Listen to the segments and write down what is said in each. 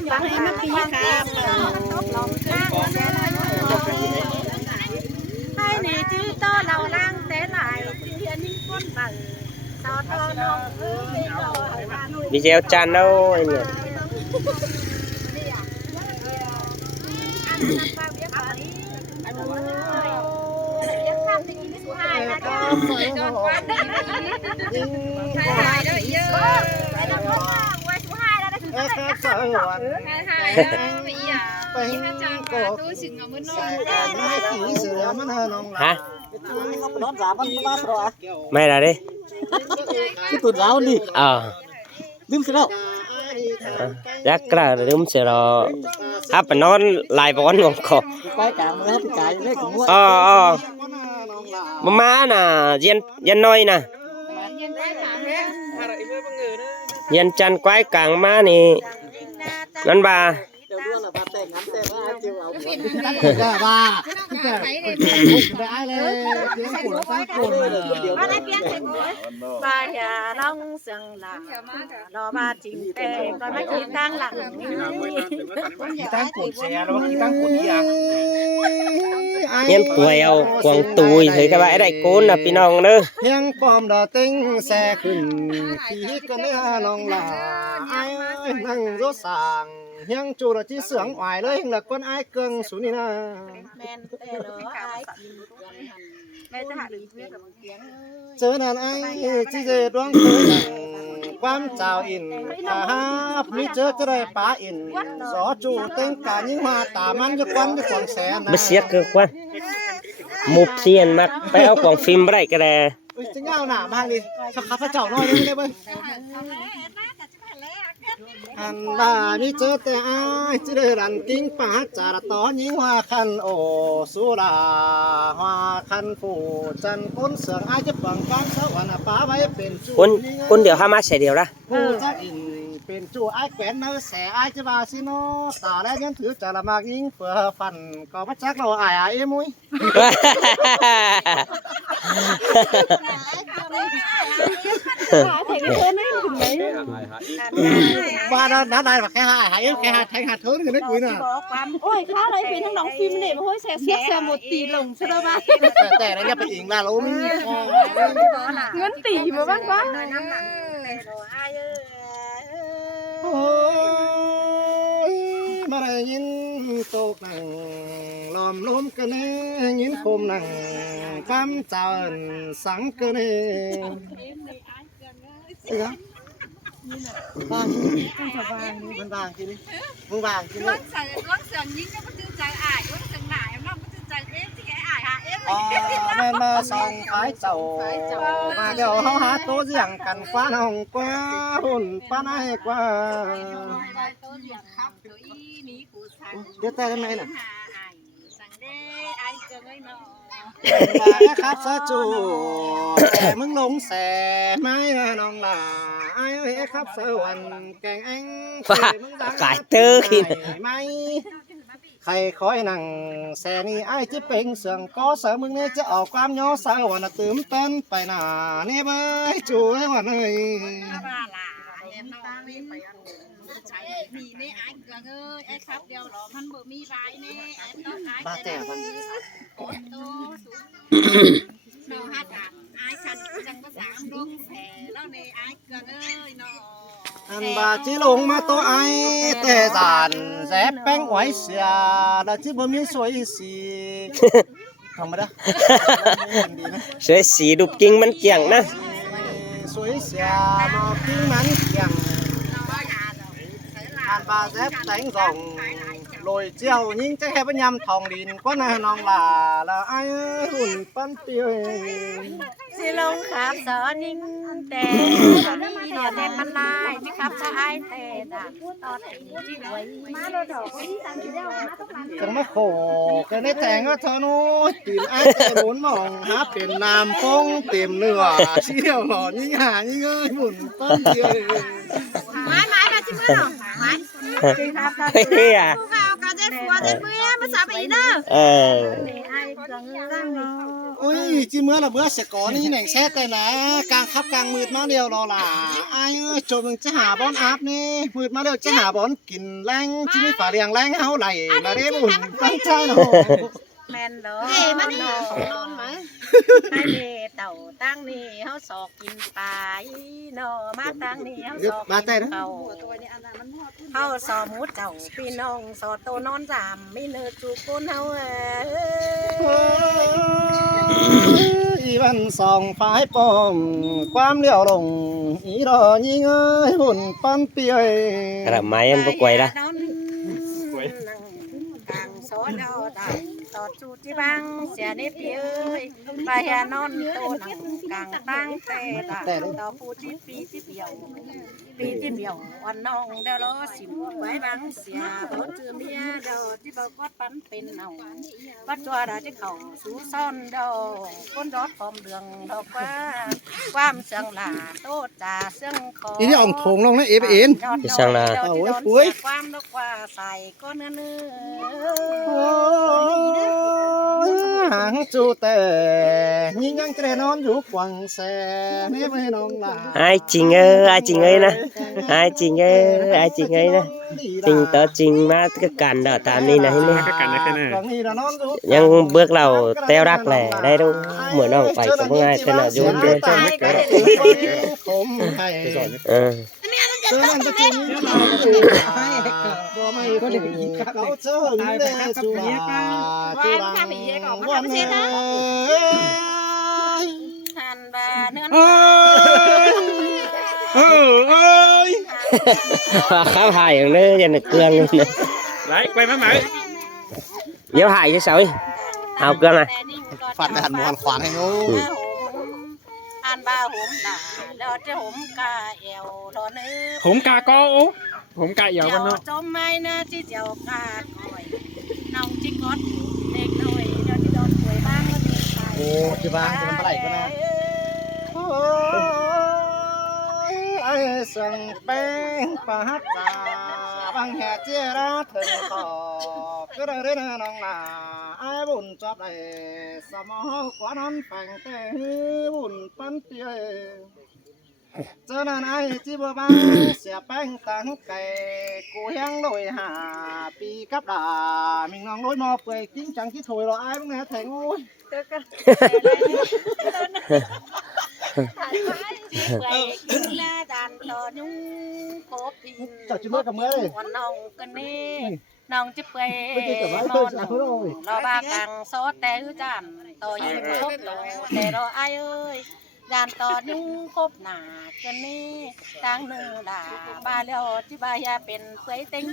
ำบางให้มันปีครับให้ในจื้อต้อเราล่างแต่หลายเทียนนิ่งก้นบังต่อทอน้องไม่รอ đi gieo chan đâu anh nhỉ hả mày là đi cái tuột ráo đi đừng sợ đâu chắc là đúng sẽ là hấp nó lại bón ngon khổ quay cả mới hấp cái đấy cũng mua má nè dân dân nói nè dân chăn quái càng má nè ngân bà bà bà nhà long sừng là lo ba chỉnh tề coi mấy chị đang lặng tăng cột xe đó tăng cột gì à nhân quẹo quăng tùi thấy các bạn đại côn là pin nòng nữa hang pom đò tinh xe khinh khí con ấy nòng là ai năng rốt sàng hang chủ là chỉ sướng ngoài đấy là con ai cưng xuống đi na men tề đó ai mẹจะหัดเรื่องกับเสียง เจอนั่นไอ้ที่เจร้องคือความเจ้าอินมีเจอจะได้ป้าอินสอจูเต็งการยิ่งมาตามันจะควันจะขวางแสน bất xiết cơ quan mục xiên mắt béo quăng phim vậy cái này จะเงาหนามาเลยสักขับพระเจ้าน้อยได้ไหมอันว่ามีเจอแต่ไอ้ที่ได้รันกิ้งป้าจาระตอนยิ่งว่าคันโอสุราว่าคันผู้จันก้นเสืองไอ้จะบังการสวรรค์ป้าไว้เป็นจู quân điều hai mắt sẽ điều ra ผู้จักอินเป็นจู่ไอ้แขวนเนื้อแสไอ้จะบาซิโนตาและยันถือจะละมากยิงเพื่อฟันก็พระจักเราไอ้เอ็มุ้ยว่าน้าได้มาแค่หาเอ็มแค่หาแทงหาเธอนี่ได้กุยน่ะ โอ้ยข้าอะไรเป็นทั้งน้องฟิล์มเนี่ยโอ้ยแซ่บแซ่บหมดตีลงใช่ไหมบ้าง แต่เนี่ยไปอิงลาล้ม เงินตีมาบ้างวะ โอ้ยมาได้ยินโตกหนังล้อมล้มกันเน่ยินคมหนังคำเจ้าสังกันเน่บางมันบางทีนี้มึงบางทีนี้ แม่มาส่องขายเจ้ามาเดี๋ยวเขาหาตัวเสียงกันฟ้าห้องกว่าหุ่นป้าไหนกว่าเดี๋ยวแต่ทำไมน่ะครับซะจูแต่มึงลงแสไม่น้องหล่าไอ้เฮ้ครับสวรรค์แกงเอ็ง cải tơ khi ไม่ใครคอยนั่งแสนี่ไอ้จะเป็นเสืองก็เสือมึงเนี่ยจะออกความย่อสาววันตื่นเต้นไปหนาเนี่ยไปจูให้วันเลย ba trẻ phần anh bà chỉ lùng mà tôi ai tê giàn dép bánh ngoái xìa là chỉ bơm miếng suối xì không mà đó sẽ xì đục kinh bánh chèn nè suối xìa mà kinh bánh chèn anh bà dép đánh rồng lồi chiều nhưng chắc hay với nhầm thòng đìn quá nè non là ai hùn pan tiêu สิลงครับสอนนิ่งแต่เดี๋ยวแต่มันลายที่ครับจะไอแต่ด่าตอดที่ไว้มาโดดดอกที่ตามที่ได้มาต้องการ chẳng mất khổ cái này thèn nó cho nó tìm ai để muốn mỏng há biển nam phong tìm nửa chiều lò như hà như ơi buồn pan tiêu ไม้มาชิมมั้งไม้ครับตอนนี้ผู้ข่าวการเด็ดหัวเด็ดมือมาสาบอีเนอะไอ้เครื่องตั้ง โอ้ยจีเมื่อละเมื่อเสียก่อนนี่แหน่งแซ่แต่นะกลางคับกลางมืดมาเดียวรอล่ะไอ้เอ้ยจมจะหาบอนอาบนี่มืดมาเดียวจะหาบอนกินแรงจีมีฝาเรียงแรงเฮาไหลมาได้บุญตั้งใจเนาะ แม่นเด้อมานี่นอนมาไอ้นี่เต่าตั้งนี่เฮาสอกกินปลาอีเนาะมาตั้งนี่เฮาสอกกินเขาเฮาสอหมูเจ้าพี่น้องสอโตนอนจามมีเนื้อจูกุนเฮาอีวันสองฝ่ายปอมความเลี้ยวลงอีรอยิงเอ้ยบุญปั้นเปีย กระไม้อันบ่กวยละ กางโซดาตายต่อจูจิบังเสียเนพี่เอ้ยไปหานอนโตหนังกางตั้งแต่ต่อผู้ที่ปีที่เปียววันน้องเดารอสิมไว้บังเสียบ่จือเมียดอที่บ่กอดปันเป็นเอาวัดจัวดาที่เขาสู่ซ่อนดอคนดอดพร้อมเดืองดอกว่าความเสียงหลาโตจ่าเสียงคอ อีนี่อ่องทงลงนะเอฟเอ็น ที่ช่างนา ความดอกว่าใส่ก็เนื้อ หางจูแต่ยิงยังเตรนอนอยู่กวางแสนี่ไม่น้องลา ai chinh ơi ai chinh ơi nè ai chinh ơi ai chinh ơi nè chinh tớ chinh má cái cành đó tạm đi này nè ยังเบือกเราเต้วรักแหล่ได้ดูเหมือนน้องไปกับง่ายขนาดยุ่งเลยเออ เจอนั่นก็จริงบ่ไม่ก็ได้ยินเขาเจอหนึ่งเลยจูลาจูลาวันเฮ้ย หันบาเนื้อ và khám hại ở nơi giờ được cương này Đấy, quay mắt mày. nếu hại chứ sao ấy hào cương này ฟันไปหันหมูหันขวานให้งู หันบาหุมด่าแล้วจะหุมกาเอวรอเนื้อ Hổm ca có ú. Hổm ca dạo เจ้า bên nó. จมไม่นะที่เจ้ากาคอยน้องจิกอดเด็กหน่อยเดี๋ยวที่โดนป่วยบ้างก็มีไป โอ้ที่บ้านจะมันปลาไหลก็นะโอ้ยไอ้สังแป้งปลาจ่าบางแห่เจ้าราถึงต่อก็ได้เรื่องน้องลาไอ้บุญจอบได้สมองกว่านั้นแปลงแต่บุญปั้นเตี้ยเจอนั่นไอ้ที่บัวบ้าเสียแป้งตั้งไก่กูเฮียงโดยหาปีกับดามิงน้องโดยมอเปื่อยกิ้งจังที่ถวยรอไอ้พวกนี้แทงโอ้ย เด็กกันไปกินละดันต่อนุ่งโคพิน จับจิ้มกับมือเลย วันน้องกันนี่น้องจะไปนอนรอบากังซอแต่หือจานต่อยิงครบแต่รอไอ้เอ้ยจานต่อนุ่งครบหนากันนี่ตั้งหนึ่งด่าบาเลียวที่บายาเป็นเคยเต็ง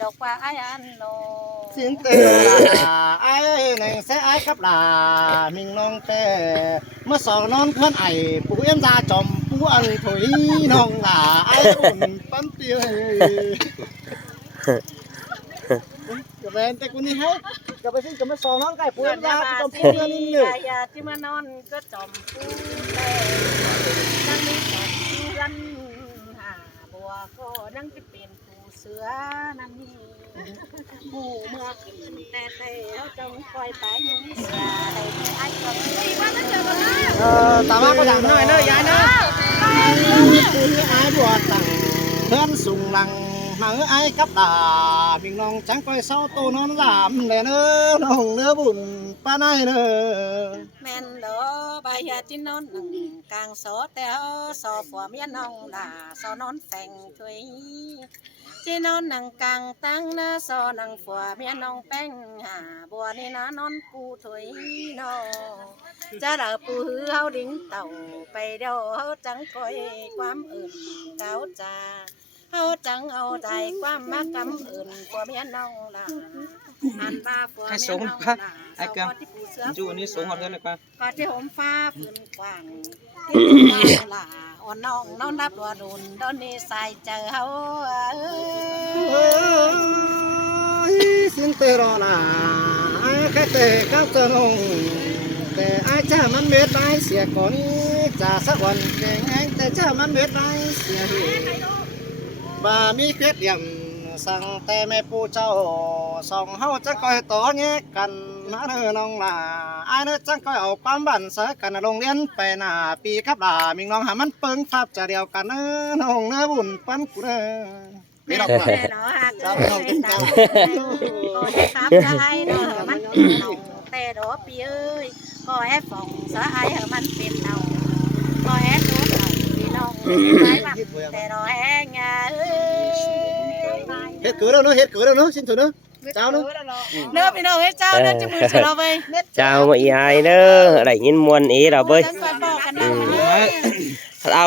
ดอกว่าไอ้อันโน เสียงเตะไอ้ในแซ่ไอ้ครับลามิงน้องแต่เมื่อสองนอนเพื่อนไอ้ปูเอ็มดาจอมปูอันถอยน้องลาไอ้อุ่นปั้นเตี้ยกับแฟนแต่กูนี่ให้กับไปซิ่งกับไม่สองนอนไก่ปูเอ็มดาจอมปูเงินนี่ ยาที่มานอนก็จอมปูแต่นั่งนี่แต่เพื่อนหาบัวก็นั่งจะเป็นผู้เสือนั่นนี่ผู้เมื่อขึ้นแต่เขาจงคอยไปนุ่งเสือได้ไอ้ก็ไม่ว่าจะเจอกันนะ ตามาก็ดังหน่อยเนอะยายเนอะปูนี่ไอ้บัวตังเพื่อนสุ่งหลังมาไอ้กับดามิงน้องจังไปเศร้าโตนอนหลามเลยเนอะน้องเนื้อบุญป้าไนเนอะ แม่นดอใบยาที่นอนหนึ่งกลางโซแต่สอฝัวเมียน้องด่าสอนอนแฝงถุยที่นอนหนังกลางตั้งนะสอนังฝัวเมียน้องแป้งหาบัวนี่นะนอนปูถุยนอจะเดาปูหือเฮาดิ้งเต่าไปเดาเฮาจังคอยความอื่นเก้าจ่าเฮาจังเอาใจความมากำอื่นฝัวเมียน้องด่าอันบ้าฝัวเมียน้องด่าไอ้เกมจูนี่สูงกว่าเดิมเลยป่ะก็ที่ผมฟ้าพื้นกว้างที่กว้างล่ะอ่อนน้องน้องนับว่าโดนโดนนี่ใส่เจอเฮา สินเตรอลาไอ้แค่เตะกับตะนงแต่ไอ้จ้ามันเม็ดไรเสียก่อนจะสักวันเก่งแองแต่จ้ามันเม็ดไรเสียบ่มีเพชรเดียมสั่งแต่แม่ปู่เจ้าส่องเฮาจะคอยต่อแยกกัน มาเด้อน้องล่ะไอ้เด้อจังก็เอาความบันเสกันโรงเรียนไปหน้าปีครับล่ะมิงน้องหามันเปิงภาพจะเดียวกันเด้อน้องเนื้อบุญปันกูเด้อ แม่ นี่ดอก แม่เนาะฮักเอ้ยตาก็ให้ครับได้เนาะมันเป็นเนาแต่ดอกปีเอ้ยก็ให้ฝ่องสะอายมันเป็นเนาก็ให้ตัวเนาพี่น้องได้มาแต่ดอกแห้งเอ้ย เฮ็ดคือแล้วเนาะเฮ็ดคือแล้วเนาะสิ้นสุดเนาะเจ้าเนาะ เด้อพี่น้องเอ้ยเจ้าเด้อจะมือสิเราไป chào mọi ai nữa đẩy nhìn muôn ý đâu bơi ฉันไปบอกกันนะ เอา